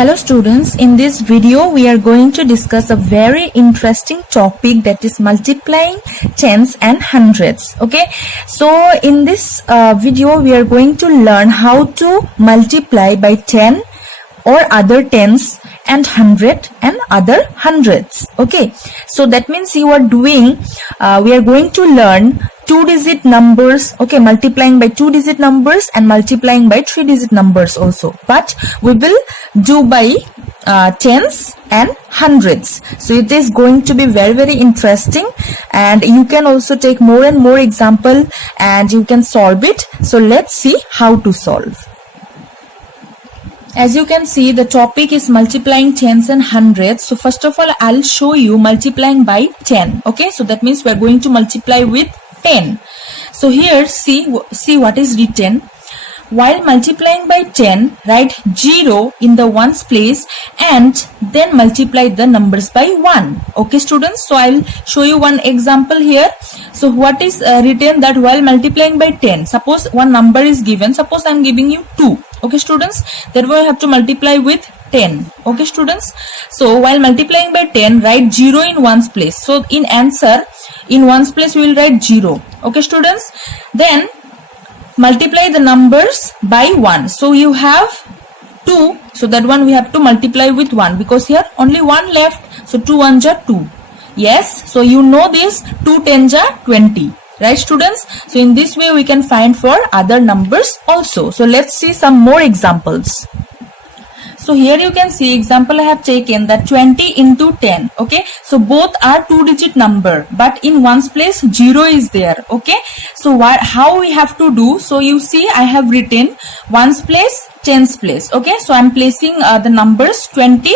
Hello students, in this video we are going to discuss a very interesting topic, that is multiplying tens and hundreds. Okay, so in this video we are going to learn how to multiply by 10 or other tens and 100 and other hundreds. Okay, so that means we are going to learn two-digit numbers, okay, multiplying by two-digit numbers and multiplying by three-digit numbers also, but we will do by tens and hundreds. So it is going to be very interesting, and you can also take more and more example and you can solve it. So let's see how to solve. As you can see, the topic is multiplying tens and hundreds. So first of all, I'll show you multiplying by 10. Okay, so that means we're going to multiply with 10. So here see what is written. While multiplying by 10, write 0 in the ones place and then multiply the numbers by 1. Okay students, so I'll show you one example here. So what is written, that while multiplying by 10, suppose one number is given, suppose I'm giving you 2. Okay students, therefore I have to multiply with 10. Okay students, so while multiplying by 10, write 0 in ones place. So in answer, in ones place we will write 0. Okay students, then multiply the numbers by 1. So you have 2, so that one we have to multiply with 1, because here only 1 left. So 2 ones are 2. Yes, so you know this, 2 tens are 20. Right students? So in this way we can find for other numbers also. So let's see some more examples. So here you can see example I have taken, that 20 into 10. Okay, so both are two-digit number, but in ones place 0 is there. Okay, so how we have to do? So you see I have written ones place, tens place. Okay, so I'm placing the numbers 20,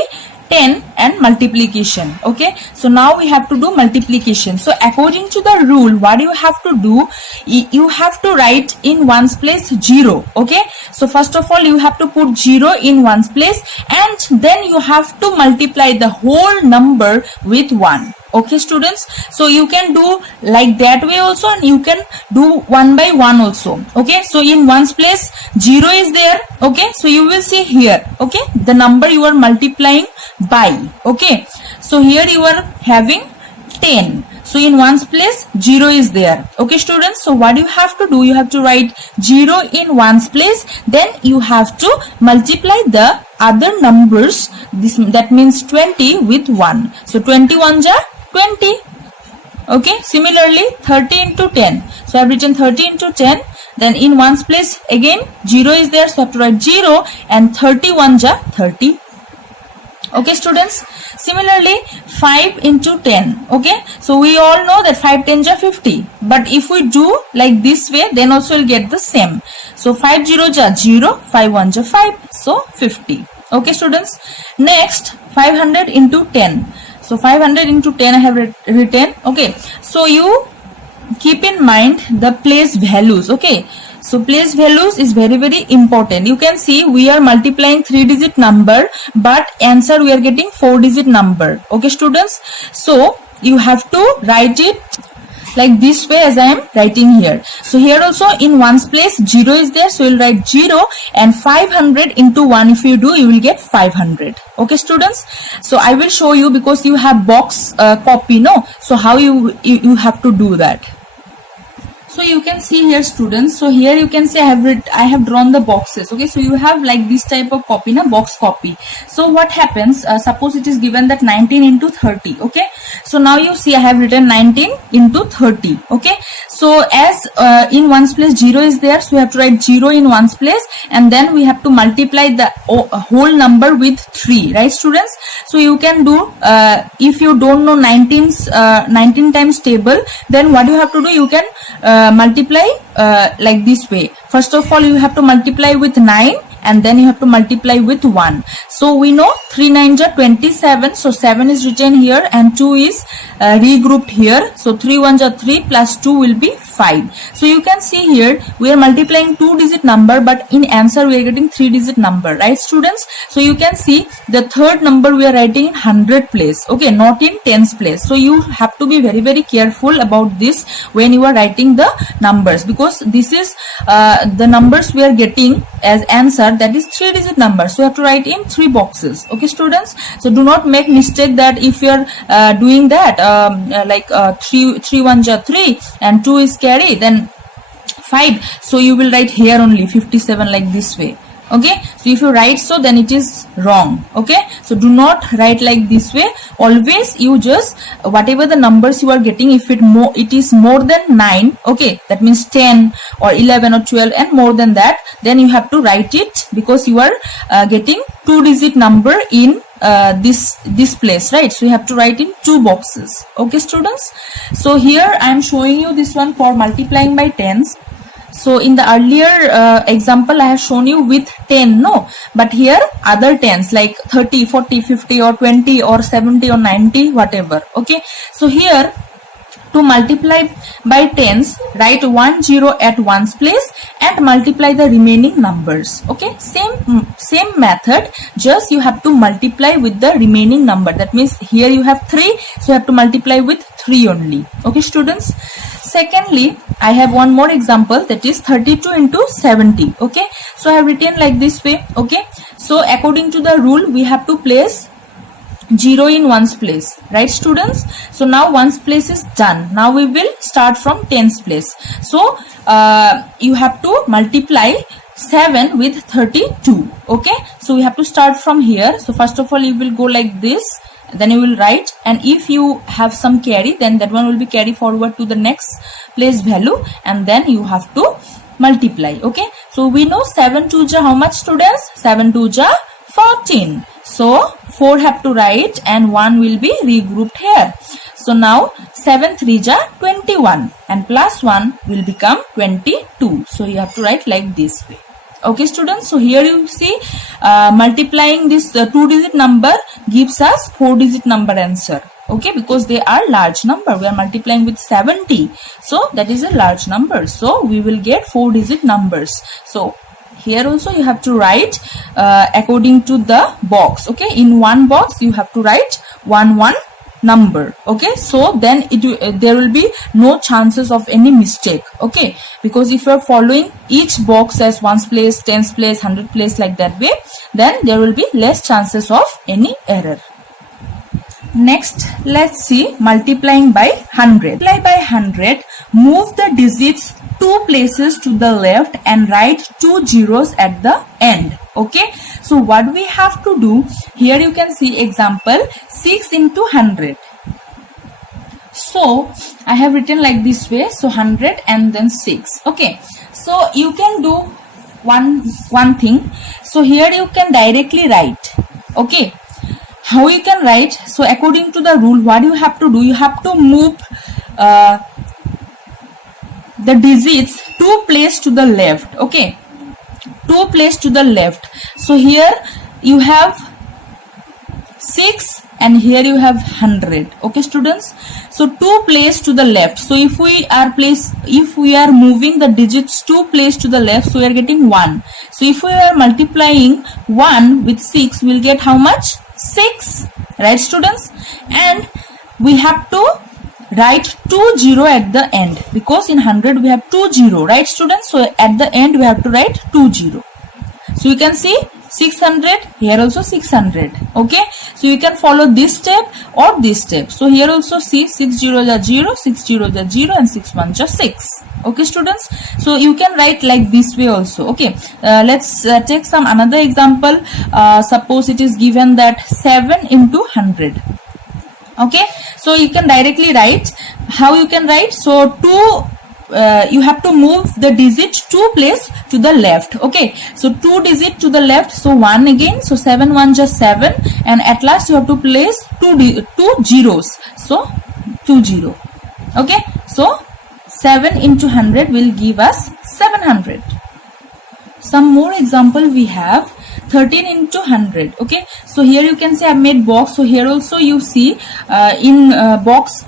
10 and multiplication. Okay, so now we have to do multiplication. So according to the rule, what you have to do, you have to write in ones place 0. Okay, so first of all you have to put 0 in ones place and then you have to multiply the whole number with 1. Okay students, so you can do like that way also, and you can do one by one also. Okay, so in ones place 0 is there. Okay, so you will see here, okay, the number you are multiplying by. Okay, so here you are having 10. So in ones place 0 is there. Okay students, so what you have to do, you have to write 0 in ones place, then you have to multiply the other numbers, that means 20 with 1. So 21 are 20. Okay, similarly 30 into 10. So I have written 30 into 10. Then in ones place again 0 is there, so I have to write 0, and 31 are 30. Okay students, similarly 5 into 10. Okay, so we all know that 5 tens are 50, but if we do like this way, then also we'll get the same. So 5 zeros are 0, 5 ones are 5, so 50. Okay students, next 500 into 10. So 500 into 10 I have written. Okay, so you keep in mind the place values. Okay, so place values is very important. You can see we are multiplying 3-digit number, but answer we are getting 4-digit number. Okay students, so you have to write it like this way as I am writing here. So here also in ones place 0 is there, so you'll write 0, and 500 into 1 if you do, you will get 500. Okay students, so I will show you, because you have box copy, no? So how you have to do that. So you can see here students, so here you can see I have drawn the boxes. Okay, so you have like this type of copy, na, box copy. So what happens, suppose it is given that 19 into 30. Okay, so now you see I have written 19 into 30. Okay, so as in ones place 0 is there, so we have to write 0 in ones place, and then we have to multiply the whole number with 3, right students? So you can do, if you don't know 19 times table, then what you have to do, you can multiply like this way. First of all you have to multiply with 9, and then you have to multiply with 1. So we know 3 9s are 27, so 7 is written here and 2 is regrouped here. So 3 1s are 3 plus 2 will be 5. So you can see here we are multiplying 2-digit number, but in answer we are getting 3-digit number, right students? So you can see the third number we are writing in 100 place, okay, not in tens place. So you have to be very careful about this when you are writing the numbers, because this is the numbers we are getting as answer, that is 3-digit number. So you have to write in 3 boxes, okay students? So do not make mistake that if you are doing that like 3 1 ja 3 and 2 is carry, then 5, so you will write here only 57 like this way, okay? So if you write so, then it is wrong, okay? So do not write like this way. Always you just whatever the numbers you are getting, if it is more than 9, okay, that means 10 or 11 or 12 and more than that, then you have to write it, because you are getting 2-digit number in this place, right? So you have to write in 2 boxes, okay students? So here I am showing you this one for multiplying by tens. So in the earlier example I have shown you with 10, no, but here other tens like 30, 40, 50 or 20 or 70 or 90, whatever, okay? So here to multiply by tens, write 1 0 at ones place and multiply the remaining numbers, okay? Same method, just you have to multiply with the remaining number. That means here you have 3, so you have to multiply with 3 only, okay students? Secondly, I have one more example, that is 32 into 70, okay? So I have written like this way, okay? So according to the rule, we have to place 0 in ones place, right students? So now ones place is done. Now we will start from tens place. So you have to multiply 7 with 32, okay? So we have to start from here. So first of all you will go like this, then you will write, and if you have some carry, then that one will be carry forward to the next place value, and then you have to multiply, okay? So we know 7 2 ja how much students? 7 2 ja 14. So 4 have to write and 1 will be regrouped here. So now 7 3 ja 21 and plus 1 will become 22. So you have to write like this way. Okay students, so here you see multiplying this 2-digit number gives us 4-digit number answer, okay, because they are large number. We are multiplying with 70, so that is a large number, so we will get 4-digit numbers. So here also you have to write according to the box, okay? In one box you have to write 1 number, okay? So then there will be no chances of any mistake, okay? Because if you are following each box as ones place, tens place, 100 place like that way, then there will be less chances of any error. Next, let's see multiplying by 100. Multiply by 100, move the digits 2 places to the left and write 2 zeros at the end, okay? So what we have to do, here you can see example 6 into 100. So I have written like this way, so 100 and then 6, okay? So you can do one thing. So here you can directly write, okay? How you can write? So according to the rule, what you have to do, you have to move the digits 2 place to the left, okay? 2 place to the left. So here you have 6 and here you have 100, okay students? So 2 place to the left. So if we are moving the digits 2 place to the left, so we are getting 1. So if we are multiplying 1 with 6, we'll get how much? 6, right students? And we have to write 2 0 at the end, because in 100 we have 2 0, right students? So at the end we have to write 2 0. So you can see 600, here also 600, okay? So you can follow this step or this step. So here also see 6 0 ja 0, 6 0 ja 0 and 6 1 ja 6, okay students? So you can write like this way also, okay? Let's take some another example. Suppose it is given that 7 into 100, okay? So you can directly write. How you can write? So you have to move the digit 2 place to the left, okay? So 2 digit to the left, so 1 again, so 7 1 just 7, and at last you have to place 2 zeros, so 2 0, okay? So 7 into 100 will give us 700. Some more example we have 13 into 100, okay? So here you can say I made box. So here also you see in box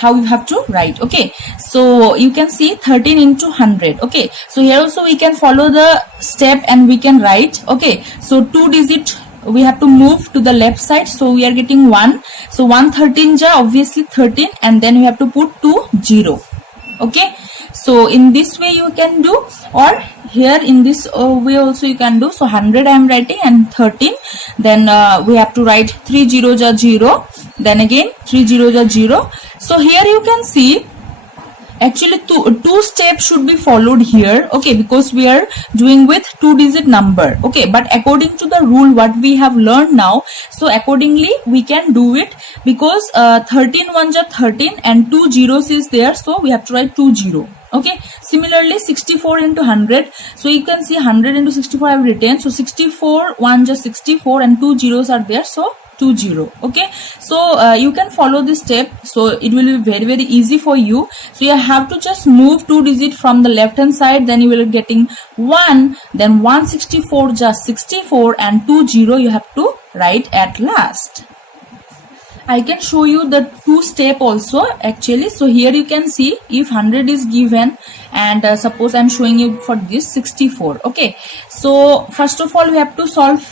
how you have to write. Okay, so you can see 13 into 100. Okay, so here also we can follow the step and we can write. Okay, so 2 digit we have to move to the left side, so we are getting 1. So 113 ja obviously 13, and then we have to put 2 0. Okay, so in this way you can do, or here in this way also you can do. So 100 I am writing and 13, then we have to write 3 0 ja 0, then again 3 0 ja 0. So here you can see actually two steps should be followed here. Okay, because we are doing with 2 digit number. Okay, but according to the rule what we have learned now, so accordingly we can do it, because 13 ones are 13 and 2 zeros is there, so we have to write 2 0. Okay, similarly 64 into 100, so you can see 100 into 64 I have written, so 64 1 just 64 and 2 zeros are there, so 2 0. Okay, so you can follow this step, so it will be very easy for you. So you have to just move 2 digit from the left hand side, then you will be getting 1, then 164 just 64 and 2 0 you have to write at last. I can show you the 2 step also actually. So here you can see if 100 is given, and suppose I am showing you for this 64. Okay, so first of all we have to solve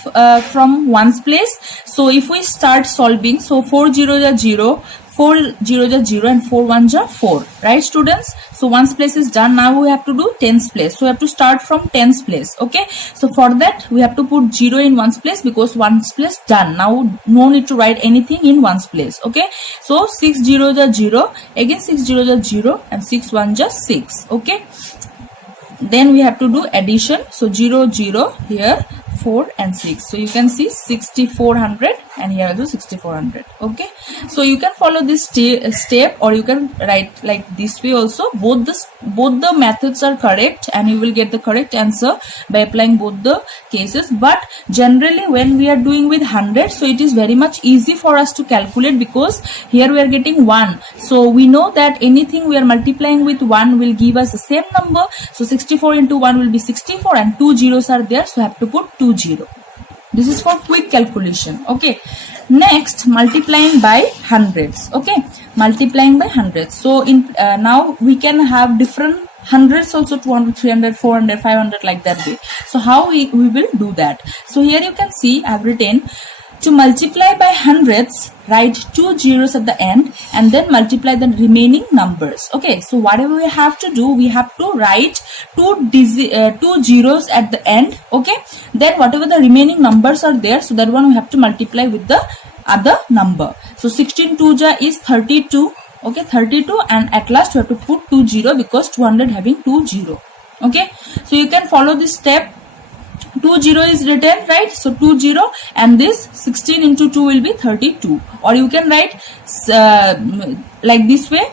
from ones place. So if we start solving, so 4 0 are 0, 4 0 are 0 and 4 1 are 4, right students? So ones place is done. Now we have to do tens place, so we have to start from tens place. Okay, so for that we have to put 0 in ones place, because ones place done. Now no need to write anything in ones place. Okay, so 6 0 are 0, again 6 0 are 0 and 6 1 are 6. Okay, then we have to do addition, so 0 0 here 4 and 6, so you can see 6400 and here also 6400. Okay, so you can follow this step, or you can write like this way also. Both the methods are correct, and you will get the correct answer by applying both the cases. But generally when we are doing with 100, so it is very much easy for us to calculate, because here we are getting 1, so we know that anything we are multiplying with 1 will give us the same number. So 64 into 1 will be 64 and 2 zeros are there, so I have to put 2 0. This is for quick calculation. Okay, next multiplying by hundreds. Okay, multiplying by hundreds. So in now we can have different hundreds also, 200 300 400 500 like that way. So how we will do that? So here you can see I have written, to multiply by hundreds, write 2 zeros at the end and then multiply the remaining numbers. Okay, so whatever we have to do, we have to write 2 zeros at the end. Okay, then whatever the remaining numbers are there, so that one we have to multiply with the other number. So 16 2 ja is 32. Okay, 32, and at last we have to put 2 0, because 200 having 2 0. Okay, so you can follow this step. 2 0 is written, right? So 2 0, and this 16 into 2 will be 32, or you can write like this way,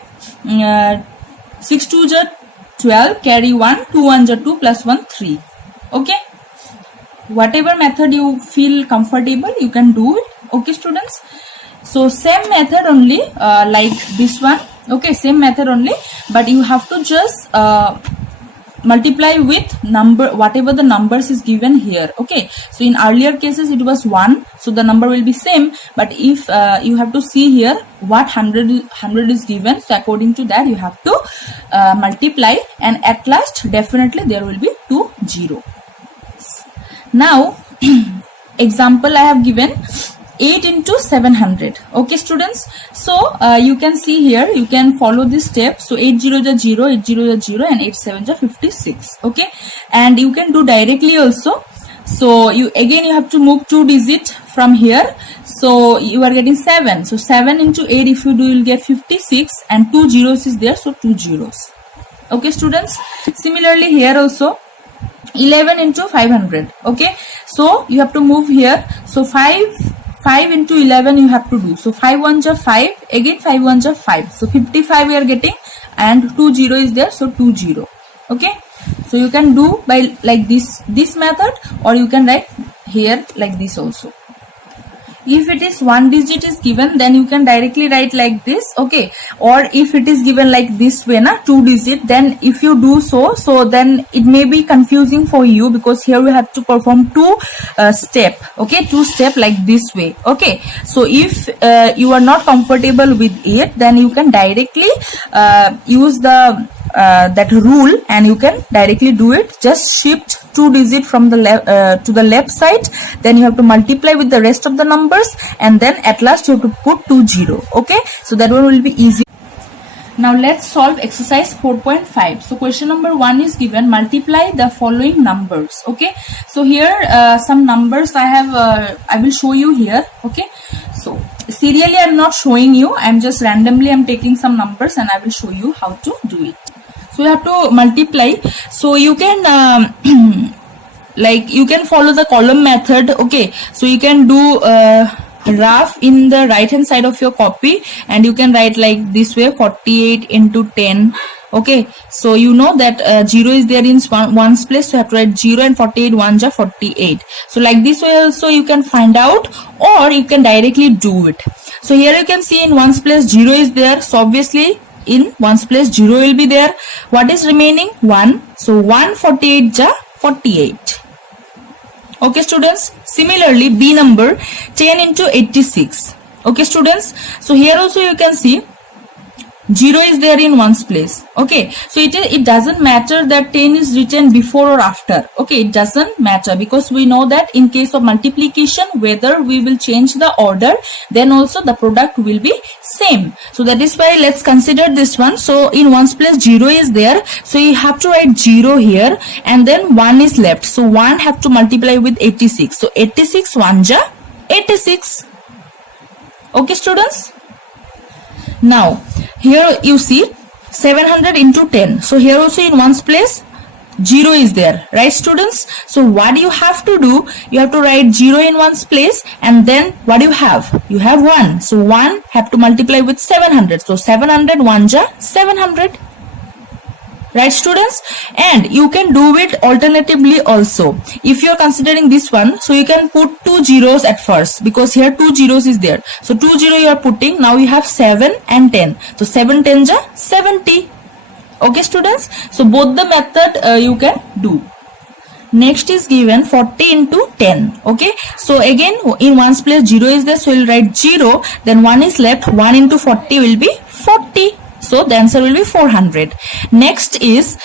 6 2 ja 12, carry 1, 2 1 ja 2, plus 1 3. Okay, whatever method you feel comfortable you can do it. Okay students, so same method only like this one. Okay, same method only, but you have to just multiply with number, whatever the numbers is given here. Okay, so in earlier cases it was 1, so the number will be same, but if you have to see here what 100 is given, so according to that you have to multiply, and at last definitely there will be 2 0. Now example I have given, 8 into 700. Okay students, so you can see here, you can follow this step. So 8 0 ja 0, 8 0 ja 0 and 8 7 ja 56. Okay, and you can do directly also. So you have to move 2 digit from here, so you are getting 7. So 7 into 8 if you do, you will get 56, and 2 zeros is there, so 2 zeros. Okay students, similarly here also 11 into 500. Okay, so you have to move here, so 5 into 11 you have to do. So 5 1 ja 5, again 5 1 ja 5, so 55 we are getting, and 2 0 is there, so 2 0. Okay, so you can do by like this method, or you can write here like this also. if it is one digit is given, then you can directly write like this, okay? Or if it is given like this way, na, 2 digit, then if you do so then it may be confusing for you, because here we have to perform 2 step, okay? 2 step like this way, okay? So if you are not comfortable with it, then you can directly use the that rule, and you can directly do it. Just shift 2 digit from the left to the left side, then you have to multiply with the rest of the numbers, and then at last you have to put 20, okay? So that one will be easy. Now let's solve exercise 4.5. So question number 1 is given, multiply the following numbers, okay? So here some numbers I will show you here, okay? So serially I'm not showing you, I'm just randomly I'm taking some numbers and I will show you how to do it. So you have to multiply. So you can like you can follow the column method, okay? So you can do rough in the right hand side of your copy, and you can write like this way, 48 into 10, okay? So you know that 0 is there in ones place, so you have to write 0, and 48 ones are 48. So like this way also you can find out, or you can directly do it. So here you can see in ones place 0 is there, so obviously in ones place 0 will be there. What is remaining? 1. So 1 48 ja 48. Okay students, similarly B number 10 into 86. Okay students, so here also you can see 0 is there in ones place, okay? So it doesn't matter that 10 is written before or after, okay? It doesn't matter, because we know that in case of multiplication, whether we will change the order, then also the product will be same. So that is why let's consider this one. So in ones place 0 is there, so you have to write 0 here, and then 1 is left, so 1 have to multiply with 86. So 86 1 ja 86. Okay students, now here you see 700 into 10. So here also in ones place 0 is there, right students? So what you have to do, you have to write 0 in ones place, and then what you have? You have 1. So 1 have to multiply with 700. So 700 1 ja 700. Right students? And you can do it alternatively also. If you are considering this one, so you can put 2 zeros at first, because here 2 zeros is there. So 2 0 you are putting, now you have 7 and 10. So 7 10 ja 70. Okay students? So both the method you can do. Next is given 40 into 10. Okay, so again in ones place 0 is there, so we'll write 0, then 1 is left, 1 into 40 will be 40. So the answer will be 400. Next is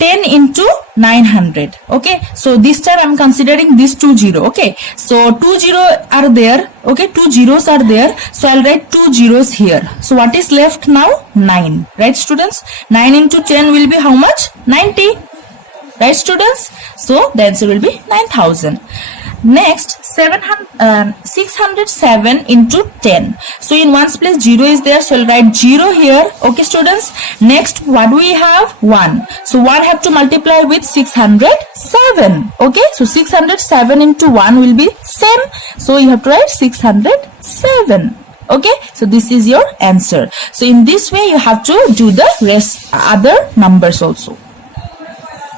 10 into 900. Okay, so this time I'm considering this 2 0. Okay, so 2 0 are there, okay, 2 zeros are there, so I'll write 2 zeros here. So what is left now? 9. Right students? 9 into 10 will be how much? 90. Right students? So the answer will be 9000. Next 607 into 10. So in ones place 0 is there, so I'll write 0 here. Okay students, next what do we have? 1. So 1 have to multiply with 607. Okay, so 607 into 1 will be same, so you have to write 607. Okay, so this is your answer. So in this way you have to do the rest other numbers also.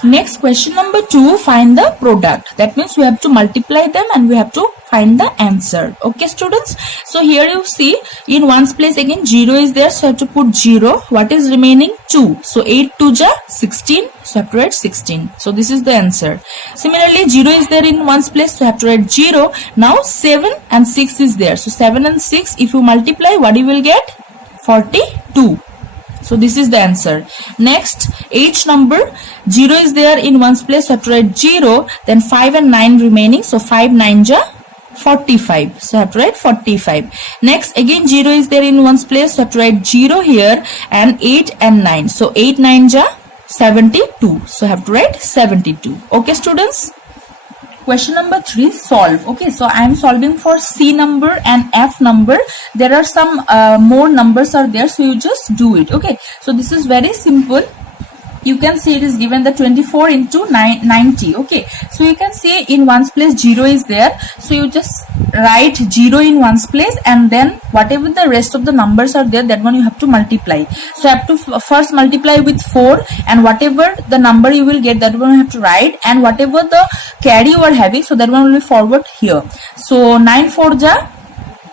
Next, question number 2, find the product. That means we have to multiply them and we have to find the answer. Okay students, so here you see in ones place again 0 is there, so I have to put 0. What is remaining? 2. So 8 2 ja 16, so I have to write 16. So this is the answer. Similarly 0 is there in ones place, so I have to write 0. Now 7 and 6 is there, so 7 and 6 if you multiply, what you will get? 42. So this is the answer. Next, H number 0 is there in ones place, so I have to write 0. Then 5 and 9 remaining, so 5 9 ja 45. So I have to write 45. Next, again 0 is there in ones place, so I have to write 0 here, and 8 and 9. So 8 9 ja 72. So I have to write 72. Okay students? Question number 3, solve. Okay, so I am solving for C number and F number. There are some more numbers are there, so you just do it. Okay, so this is very simple. You can see it is given the 24 into 90. Okay, so you can see in ones place 0 is there, so you just write 0 in ones place, and then whatever the rest of the numbers are there, that one you have to multiply. So you have to first multiply with 4, and whatever the number you will get, that one you have to write, and whatever the carry you are having, so that one will be forward here. So 9 4 ja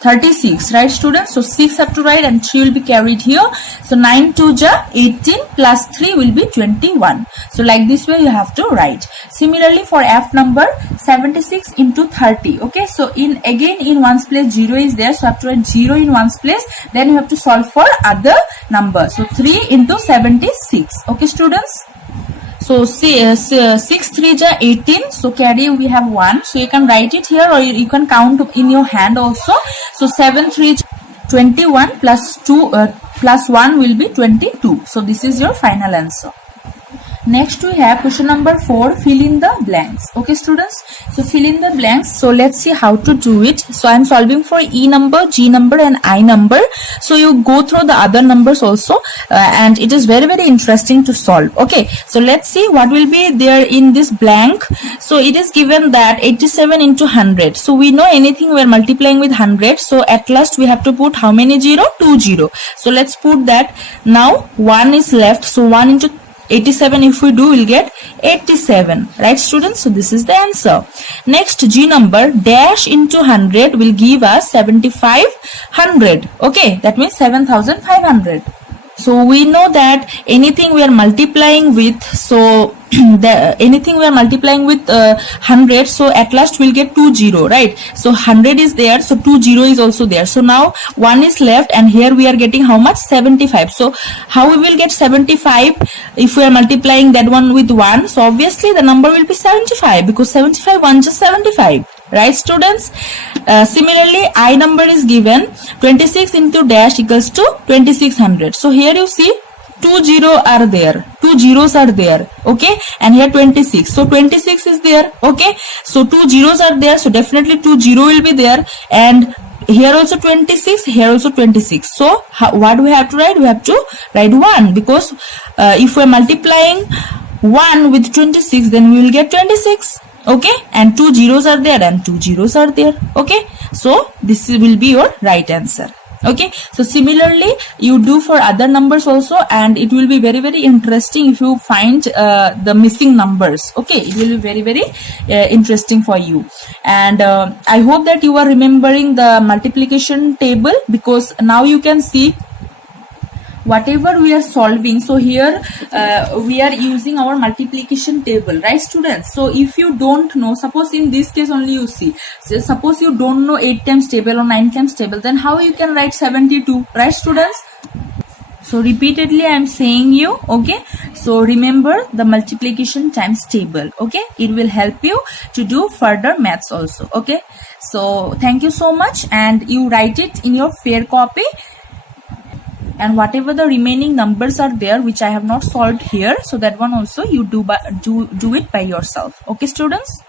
36, right students? So 6 have to write and 3 will be carried here. So 9 2 ja 18 plus 3 will be 21. So like this way you have to write. Similarly for F number, 76 into 30. Okay, so in ones place 0 is there, so after write 0 in ones place, then you have to solve for other number. So 3 into 76. Okay students. So 6 3 ja 18. So carry we have 1. So you can write it here or you can count in your hand also. So 7 3 21 plus 2 plus 1 will be 22. So this is your final answer. Next we have question number 4, fill in the blanks. Okay students, so fill in the blanks. So let's see how to do it. So I am solving for E number, G number and I number. So you go through the other numbers also and it is very interesting to solve. Okay, so let's see what will be there in this blank. So it is given that 87 into 100. So we know anything we are multiplying with 100. So at last we have to put how many 0? 2 0. So let's put that. Now 1 is left. So 1 into 87 if we do, we'll get 87, right students? So this is the answer. Next, G number, dash into 100 will give us 7500. Okay, that means 7500. So we know that anything we are multiplying with, so anything we are multiplying with 100, so at last we'll get 2 0, right? So 100 is there, so 2 0 is also there. So now 1 is left and here we are getting how much? 75. So how we will get 75 if we are multiplying that one with 1? So obviously the number will be 75 because 75 1 just 75. Right students? Similarly, I number is given 26 into dash equals to 2600. So here you see 2 0 are there, 2 zeros are there, okay, and here 26. So 26 is there, okay, so 2 zeros are there, so definitely 2 0 will be there, and here also 26, here also 26. So what do we have to write? We have to write 1 because if we are multiplying 1 with 26, then we will get 26. Okay, and 2 zeros are there and 2 zeros are there. Okay, so this will be your right answer. Okay, so similarly you do for other numbers also, and it will be very interesting if you find the missing numbers. Okay, it will be very interesting for you. And I hope that you are remembering the multiplication table, because now you can see whatever we are solving. So here we are using our multiplication table, right students? So if you don't know, suppose in this case only you see, so suppose you don't know 8 times table or 9 times table, then how you can write 72, right students? So repeatedly I am saying you, okay, so remember the multiplication times table. Okay, it will help you to do further maths also. Okay, so thank you so much, and you write it in your fair copy. And whatever the remaining numbers are there which I have not solved here, so that one also you do it by yourself. Okay students?